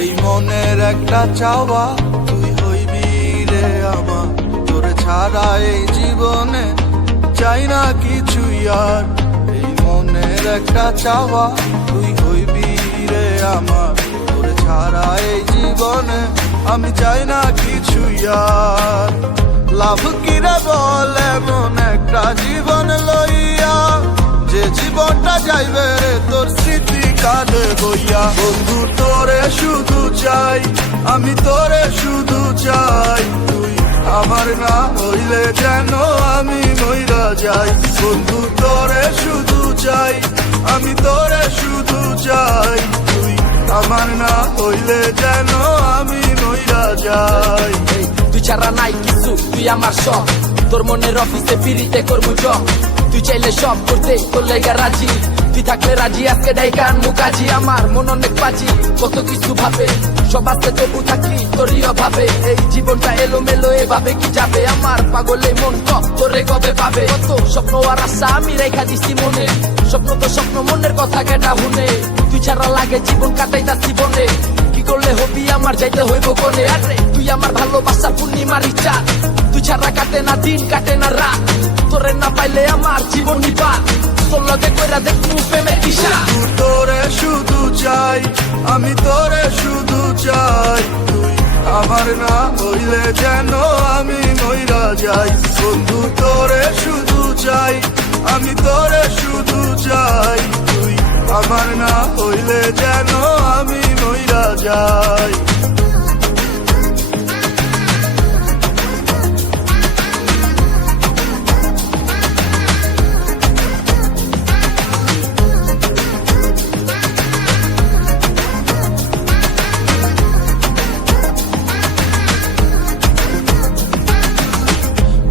এই মনের একটা চাওয়া তুই হইবি রে আমার, তোরে ছাড়া এই জীবনে চাই না কিছু আর। এই মনের একটা চাওয়া তুই হইবি রে আমার, তোরে ছাড়া এই জীবনে আমি চাই না কিছু আর। লাভ কিরে বল এমন একটা জীবন লইয়া, যে জীবনটা যাইবে রে তোর স্মৃতি কাঁধে বইয়া। বন্ধু তোরে শুধু চাই, আমি তোরে শুধু চাই, তুই আমার না হইলে যেন আমি মইরা যাই। বন্ধু তোরে শুধু চাই, আমি তোরে শুধু চাই, তুই আমার না হইলে যেন আমি মইরা যাই। তুই ছাড়া নাই কিছু, তুই আমার সব, তোর মনের অফিসে ফিরিতে করবো জব। তুই চাইলে সব করতে তোর লেগা রাজি, তুই থাকলে রাজি আজকে ডাইকান মুখাজি। আমার মন অনেক বাজি, কত কিছু ভাবে, সব আসতে তবু থাকি তোরই অভাবে। এই জীবনটা এলো মেলো এভাবে কি যাবে, আমার পাগলে মন তোরে কবে পাবে। কত স্বপ্ন আর আশা আমি রেখা দিছি মনে, স্বপ্ন তো স্বপ্ন মনের কথা কেটা শুনে। তুই ছাড়া লাগে জীবন কাটাইতা জীবনে, কি করলে হবি আমার যাইতে হইব কোনে। আরে তুই আমার ভালোবাসা পূর্ণিমার ইচ্ছা, তুই ছাড়া কাটে না দিন কাটে না রাত, তোরে না পাইলে আমার জীবন নিবা। তোর লগে কইরা দেখবো প্রেমের দিশা। তোরে শুধু চাই, আমি তোরে শুধু চাই, তুই আমার না হইলে যেন আমি মইরা যাই। বন্ধু তোরে শুধু চাই, আমি তোরে শুধু চাই, তুই আমার না হইলে যেন আমি মইরা যাই।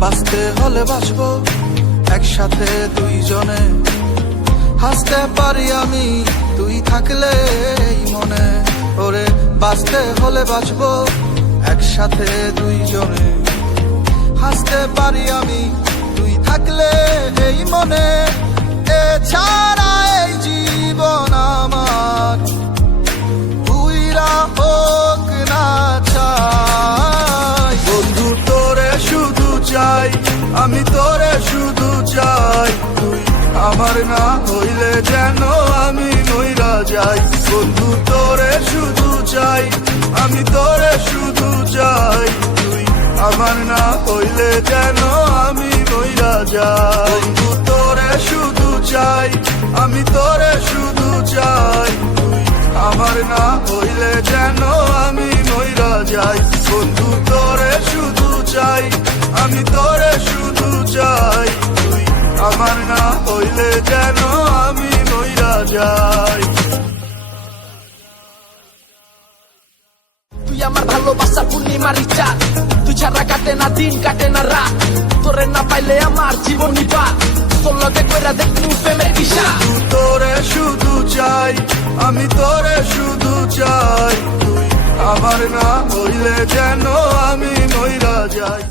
বাঁচতে হলে বাঁচবো একসাথে দুইজনে, হাসতে পারি আমি তুই থাকলে এই মনে। ওরে বাঁচতে হলে বাঁচবো একসাথে দুইজনে, হাসতে পারি আমি তুই থাকলে এই মনে। এছাড়া এই জীবন আমার বুইরা হোক না চাই। বন্ধু তোরে শুধু চাই, আমি তোরে শুধু চাই, তুই আমার না হইলে যেন আমি মইরা যাই। বন্ধু তোরে শুধু চাই, আমি তোরে শুধু চাই, তুই আমার না হইলে যেন আমি মইরা যাই। বন্ধু তোরে শুধু চাই, আমি তোরে শুধু চাই, তুই আমার না হইলে যেন আমি মইরা যাই। বন্ধু তোরে শুধু চাই, আমি তোরে শুধু চাই, তুই আমার না হইলে যেন আমি মইরা যাই। তুই আমার ভালোবাসা পূর্ণিমার ইচ্ছা, তুই ছাড়া কাটে না দিন কাটে না রাত, তোরে না পাইলে আমার জীবন নিবা। তোর লগে কইরা দেখবো প্রেমের দিশা। তোরে শুধু চাই, আমি তোরে শুধু চাই, তুই আমার না হইলে যেন আমি মইরা যাই।